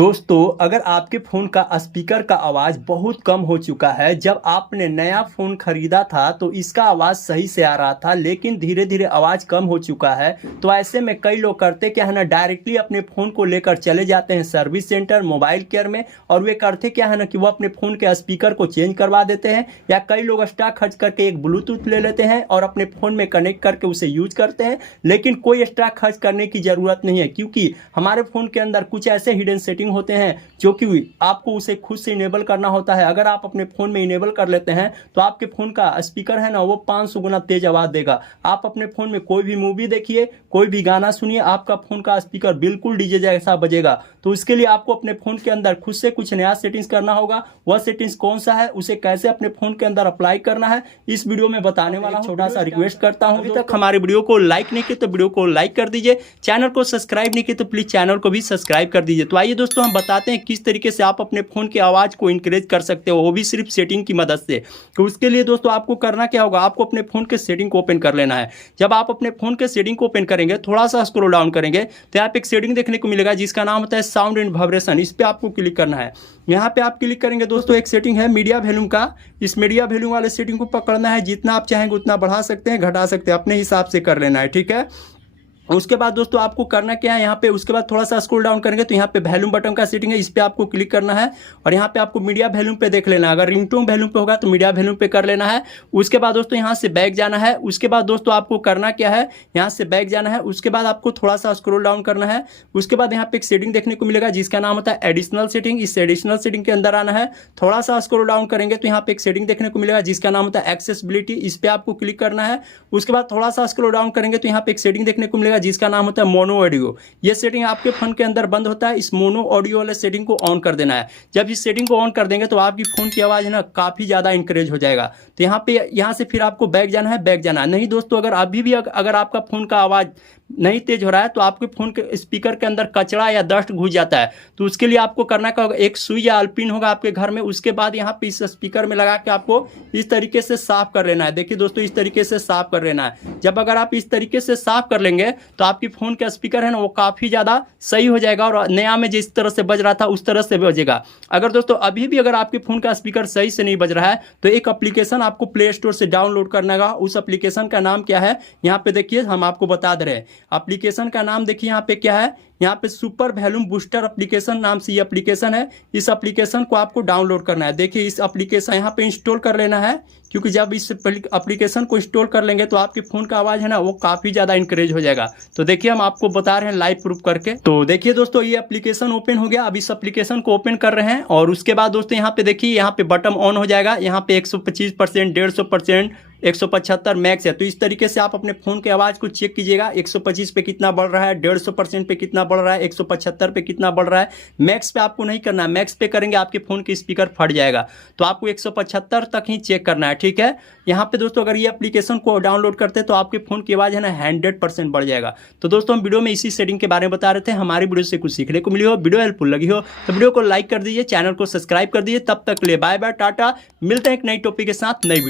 दोस्तों, अगर आपके फ़ोन का स्पीकर का आवाज़ बहुत कम हो चुका है, जब आपने नया फ़ोन ख़रीदा था तो इसका आवाज़ सही से आ रहा था, लेकिन धीरे धीरे आवाज़ कम हो चुका है। तो ऐसे में कई लोग करते क्या है ना, डायरेक्टली अपने फ़ोन को लेकर चले जाते हैं सर्विस सेंटर, मोबाइल केयर में, और वे करते क्या है ना कि वो अपने फ़ोन के स्पीकर को चेंज करवा देते हैं, या कई लोग एक्स्ट्रा खर्च करके एक ब्लूटूथ ले लेते हैं और अपने फ़ोन में कनेक्ट करके उसे यूज करते हैं। लेकिन कोई एक्स्ट्रा खर्च करने की ज़रूरत नहीं है, क्योंकि हमारे फ़ोन के अंदर कुछ ऐसे हिडन सेटिंग होते हैं जो कि आपको उसे खुद से इनेबल करना होता है। अगर आप अपने फ़ोन में इनेबल कर लेते हैं तो आपके फ़ोन का स्पीकर है ना, वो 500 गुना तेज आवाज़ देगा। आप अपने फ़ोन में कोई भी मूवी देखिए, कोई भी गाना सुनिए, आपका फ़ोन का स्पीकर बिल्कुल डीजे जैसा बजेगा। तो इसके लिए आपको अपने फ़ोन के अंदर खुद से कुछ नया सेटिंग्स करना होगा। वह सेटिंग्स कौन सा है, उसे कैसे अपने फ़ोन के अंदर अप्लाई करना है, इस वीडियो में बताने वाला हूं। छोटा सा रिक्वेस्ट करता हूं, अभी तक हमारे वीडियो को लाइक नहीं किया तो वीडियो को लाइक कर दीजिए, चैनल को सब्सक्राइब नहीं किया तो प्लीज़ चैनल को भी सब्सक्राइब कर दीजिए। तो आइए दोस्तों, हम बताते हैं किस तरीके से आप अपने फ़ोन की आवाज़ को इंक्रीज कर सकते हो, वो भी सिर्फ सेटिंग की मदद से। तो उसके लिए दोस्तों आपको करना क्या होगा, आपको अपने फ़ोन के सेटिंग को ओपन कर लेना है। जब आप अपने फ़ोन के सेटिंग को ओपन करेंगे, थोड़ा सा स्क्रॉल डाउन करेंगे तो यहाँ पे एक सेटिंग देखने को मिलेगा जिसका नाम होता है साउंड एंड वाइब्रेशन। इस पर आपको क्लिक करना है। यहाँ पे आप क्लिक करेंगे दोस्तों, एक सेटिंग है मीडिया वॉल्यूम का। इस मीडिया वॉल्यूम वाले सेटिंग को पकड़ना है। जितना आप चाहेंगे उतना बढ़ा सकते हैं, घटा सकते हैं, अपने हिसाब से कर लेना है, ठीक है। उसके बाद दोस्तों आपको करना क्या है, यहाँ पे उसके बाद थोड़ा सा स्क्रॉल डाउन करेंगे तो यहाँ पे वॉल्यूम बटन का सेटिंग है, इस पे आपको क्लिक करना है और यहाँ पे आपको मीडिया वॉल्यूम पे देख लेना है। अगर रिंगटोन वॉल्यूम पे होगा तो मीडिया वॉल्यूम पे कर लेना है। उसके बाद दोस्तों यहाँ से बैक जाना है। उसके बाद दोस्तों आपको करना क्या है, यहाँ से बैक जाना है। उसके बाद आपको थोड़ा सा स्क्रॉल डाउन करना है। उसके बाद यहाँ पे एक सेटिंग देखने को मिलेगा जिसका नाम होता है एडिशनल सेटिंग। इस एडिशनल सेटिंग के अंदर आना है। थोड़ा सा स्क्रॉल डाउन करेंगे तो यहाँ पे एक सेटिंग देखने को मिलेगा जिसका नाम होता है एक्सेसिबिलिटी। इस पे आपको क्लिक करना है। उसके बाद थोड़ा सा स्क्रॉल डाउन करेंगे तो यहाँ पे एक सेटिंग देखने को मिलेगा जिसका नाम होता है मोनो ऑडियो। ये सेटिंग आपके फोन के अंदर बंद होता है। इस मोनो ऑडियो वाले सेटिंग को ऑन कर देना है। जब इस सेटिंग को ऑन कर देंगे तो आपकी फोन की आवाज़ है ना काफ़ी ज़्यादा इंक्रीज हो जाएगा। तो यहाँ से फिर आपको बैक जाना है, बैक जाना है। नहीं दोस्तों, अगर अभी भी अगर आपका फोन का आवाज़ नहीं तेज हो रहा है तो आपके फ़ोन के स्पीकर के अंदर कचरा या डस्ट घुस जाता है। तो उसके लिए आपको करना क्या होगा, एक सुई या अल्पिन होगा आपके घर में, उसके बाद यहाँ पे इस स्पीकर में लगा के आपको इस तरीके से साफ कर लेना है। देखिए दोस्तों, इस तरीके से साफ कर लेना है। जब अगर आप इस तरीके से साफ कर लेंगे तो आपकी फ़ोन का स्पीकर है ना, वो काफ़ी ज़्यादा सही हो जाएगा और नया में जिस तरह से बज रहा था उस तरह से बजेगा। अगर दोस्तों अभी भी अगर आपके फ़ोन का स्पीकर सही से नहीं बज रहा है तो एक एप्लीकेशन आपको प्ले स्टोर से डाउनलोड करना होगा। उस एप्लीकेशन का नाम क्या है, यहाँ पे देखिए हम आपको बता दे रहे हैं। एप्लीकेशन का नाम देखिए यहाँ पे क्या है, यहाँ पे सुपर वॉल्यूम बूस्टर एप्लीकेशन नाम से ये एप्लीकेशन है। इस एप्लीकेशन को आपको डाउनलोड करना है। देखिए इस एप्लीकेशन यहाँ पे इंस्टॉल कर लेना है, क्योंकि जब इस एप्लीकेशन को इंस्टॉल कर लेंगे तो आपके फ़ोन का आवाज़ है ना वो काफ़ी ज़्यादा इंक्रीज हो जाएगा। तो देखिए हम आपको बता रहे हैं लाइव प्रूफ करके। तो देखिए दोस्तों, ये एप्लीकेशन ओपन हो गया। अब इस एप्लीकेशन को ओपन कर रहे हैं और उसके बाद दोस्तों यहाँ पे देखिए, यहाँ पे बटन ऑन हो जाएगा। यहाँ पे 125%, 150%, 175 मैक्स है। तो इस तरीके से आप अपने फ़ोन की आवाज़ को चेक कीजिएगा। 125 पे कितना बढ़ रहा है, 150% पे कितना बढ़ रहा है, 175 पे कितना बढ़ रहा है। मैक्स पे आपको नहीं करना है, मैक्स पे करेंगे आपके फ़ोन की स्पीकर फट जाएगा। तो आपको 175 तक ही चेक करना है, ठीक है। यहाँ पे दोस्तों अगर ये एप्लीकेशन को डाउनलोड करते हैं तो आपके फ़ोन की आवाज़ है ना 100% बढ़ जाएगा। तो दोस्तों हम वीडियो में इसी सेटिंग के बारे में बता रहे थे। हमारी वीडियो से कुछ सीखने को मिली हो, वीडियो हेल्पफुल लगी हो तो वीडियो को लाइक कर दीजिए, चैनल को सब्सक्राइब कर दीजिए। तब तक के लिए बाय बाय, टाटा। मिलते हैं एक नई टॉपिक के साथ, नई वीडियो।